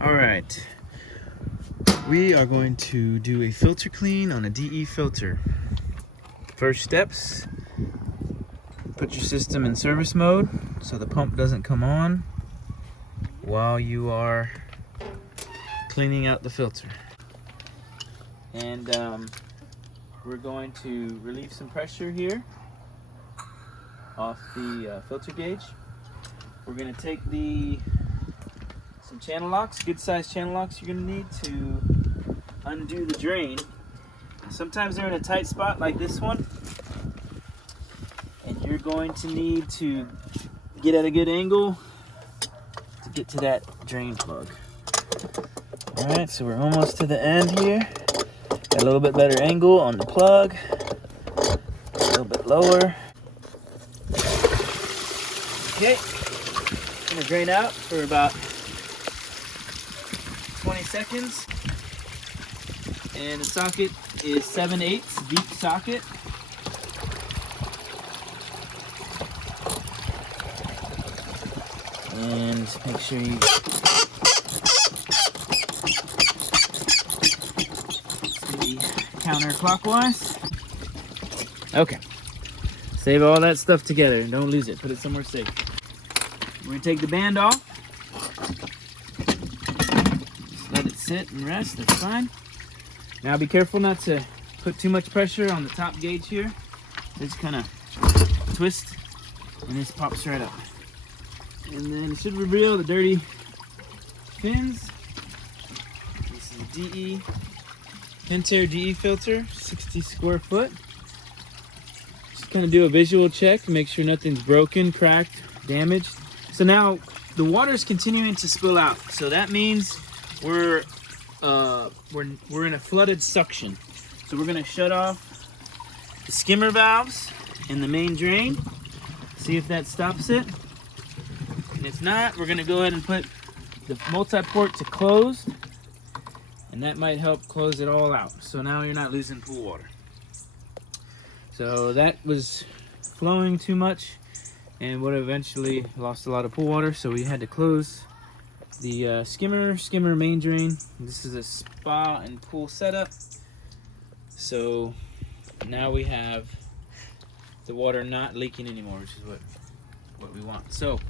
All right, we are going to do a filter clean on a DE filter. First steps, put your system in service mode so the pump doesn't come on while you are cleaning out the filter. And we're going to relieve some pressure here off the filter gauge. We're going to take some channel locks, good sized channel locks you're going to need to undo the drain. Sometimes they're in a tight spot like this one, and you're going to need to get at a good angle to get to that drain plug. Alright, so we're almost to the end here. Got a little bit better angle on the plug, a little bit lower. Okay, I'm gonna drain out for about 20 seconds. And the socket is 7/8 deep socket. And make sure you counterclockwise. Okay. Save all that stuff together and don't lose it. Put it somewhere safe. We're gonna take the band off. Just let it sit and rest. That's fine. Now be careful not to put too much pressure on the top gauge here. Just kind of twist and this pops right up. And then it should reveal the dirty fins. This is a DE Pentair DE filter, 60 square foot. Just kind of do a visual check, make sure nothing's broken, cracked, damaged. So now the water is continuing to spill out. So that means we're in a flooded suction. So we're gonna shut off the skimmer valves in the main drain. See if that stops it. And if not, we're gonna go ahead and put the multi-port to closed. And that might help close it all out. So now you're not losing pool water. So that was flowing too much and would eventually lost a lot of pool water. So we had to close the skimmer main drain. This is a spa and pool setup. So now we have the water not leaking anymore, which is what we want. So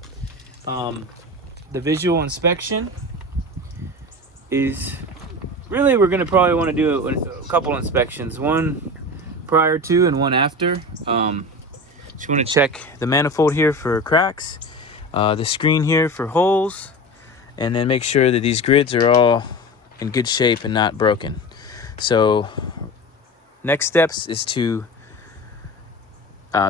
the visual inspection is really, we're gonna probably want to do a couple inspections, one prior to and one after. Just want to check the manifold here for cracks, the screen here for holes, and then make sure that these grids are all in good shape and not broken. So next steps is to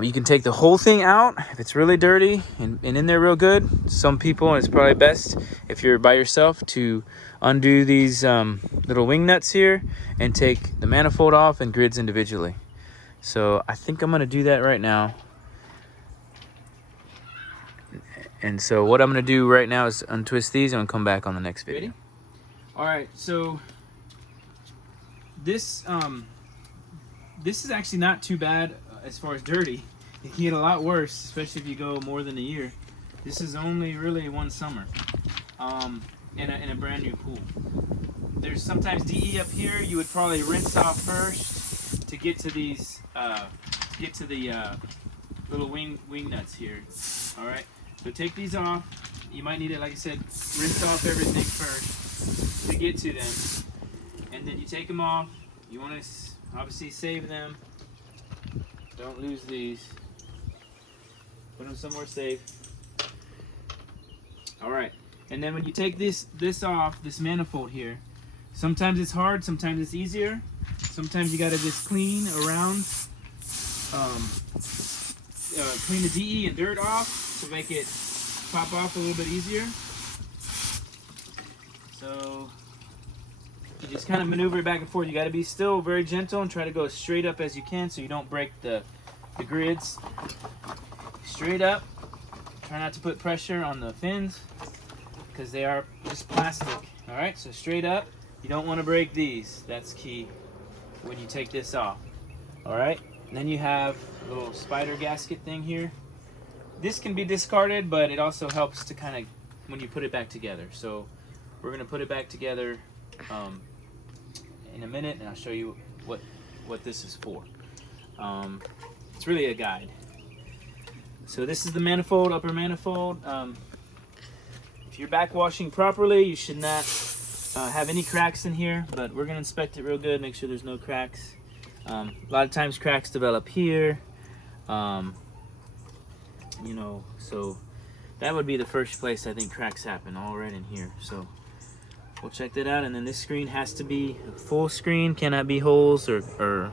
you can take the whole thing out if it's really dirty and in there real good. Some people, and it's probably best if you're by yourself, to undo these little wing nuts here and take the manifold off and grids individually. So I think I'm gonna do that right now. And so what I'm gonna do right now is untwist these and come back on the next video. Ready? All right, so this is actually not too bad as far as dirty. It can get a lot worse, especially if you go more than a year. This is only really one summer in a brand new pool. There's sometimes DE up here you would probably rinse off first to get to these little wing nuts here. All right, so take these off. You might need it, like I said, rinse off everything first to get to them, and then you take them off. You want to obviously save them. Don't lose these. Put them somewhere safe. All right, and then when you take this off, this manifold here, sometimes it's hard, sometimes it's easier. Sometimes you gotta just clean around, clean the DE and dirt off to make it pop off a little bit easier. So you just kind of maneuver it back and forth. You gotta be still very gentle and try to go as straight up as you can so you don't break the grids. Straight up. Try not to put pressure on the fins because they are just plastic. All right, so straight up. You don't want to break these. That's key when you take this off. All right, and then you have a little spider gasket thing here. This can be discarded, but it also helps to kind of when you put it back together. So We're gonna put it back together in a minute, and I'll show you what this is for. It's really a guide. So this is the manifold, upper manifold. If you're backwashing properly, you should not have any cracks in here, but we're gonna inspect it real good, make sure there's no cracks. A lot of times cracks develop here, you know, so that would be the first place I think cracks happen, all right in here. So we'll check that out, and then this screen has to be a full screen, cannot be holes or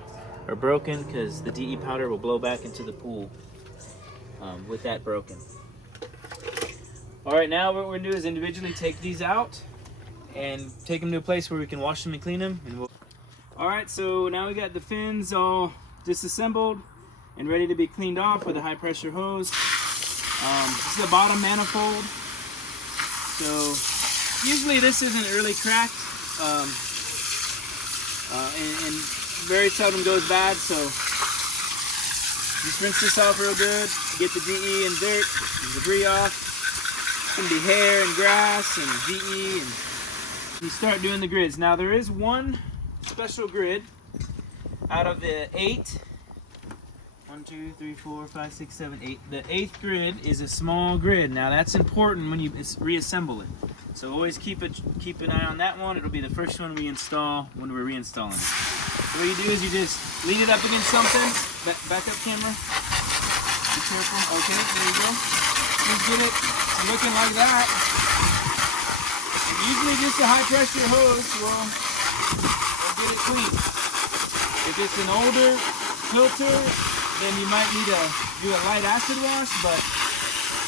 broken, because the DE powder will blow back into the pool with that broken. All right, now what we're gonna do is individually take these out and take them to a place where we can wash them and clean them. And all right, so now we got the fins all disassembled and ready to be cleaned off with a high pressure hose. This is the bottom manifold. So usually this isn't really cracked and very seldom goes bad. So just rinse this off real good, get the DE and dirt and debris off. It can be hair and grass and DE, and you start doing the grids. Now there is one special grid out of the 8. 1, 2, 3, 4, 5, 6, 7, 8. The 8th grid is a small grid. Now that's important when you reassemble it. So always keep an eye on that one. It'll be the first one we install when we're reinstalling it. So what you do is you just lean it up against something. Back up, camera. Be careful. Okay, there you go. Just get it looking like that. And usually just a high pressure hose will get it clean. If it's an older filter, then you might need to do a light acid wash, but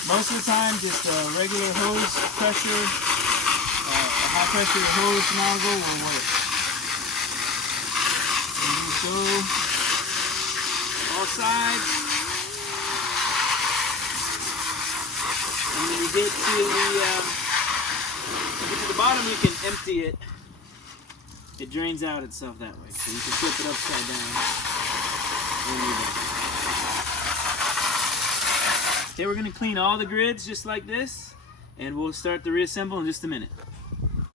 most of the time just a regular hose pressure, a high pressure hose nozzle will work. And just go all sides. And when you get to the bottom, you can empty it. It drains out itself that way, so you can flip it upside down. Okay, we're going to clean all the grids just like this, and we'll start the reassemble in just a minute.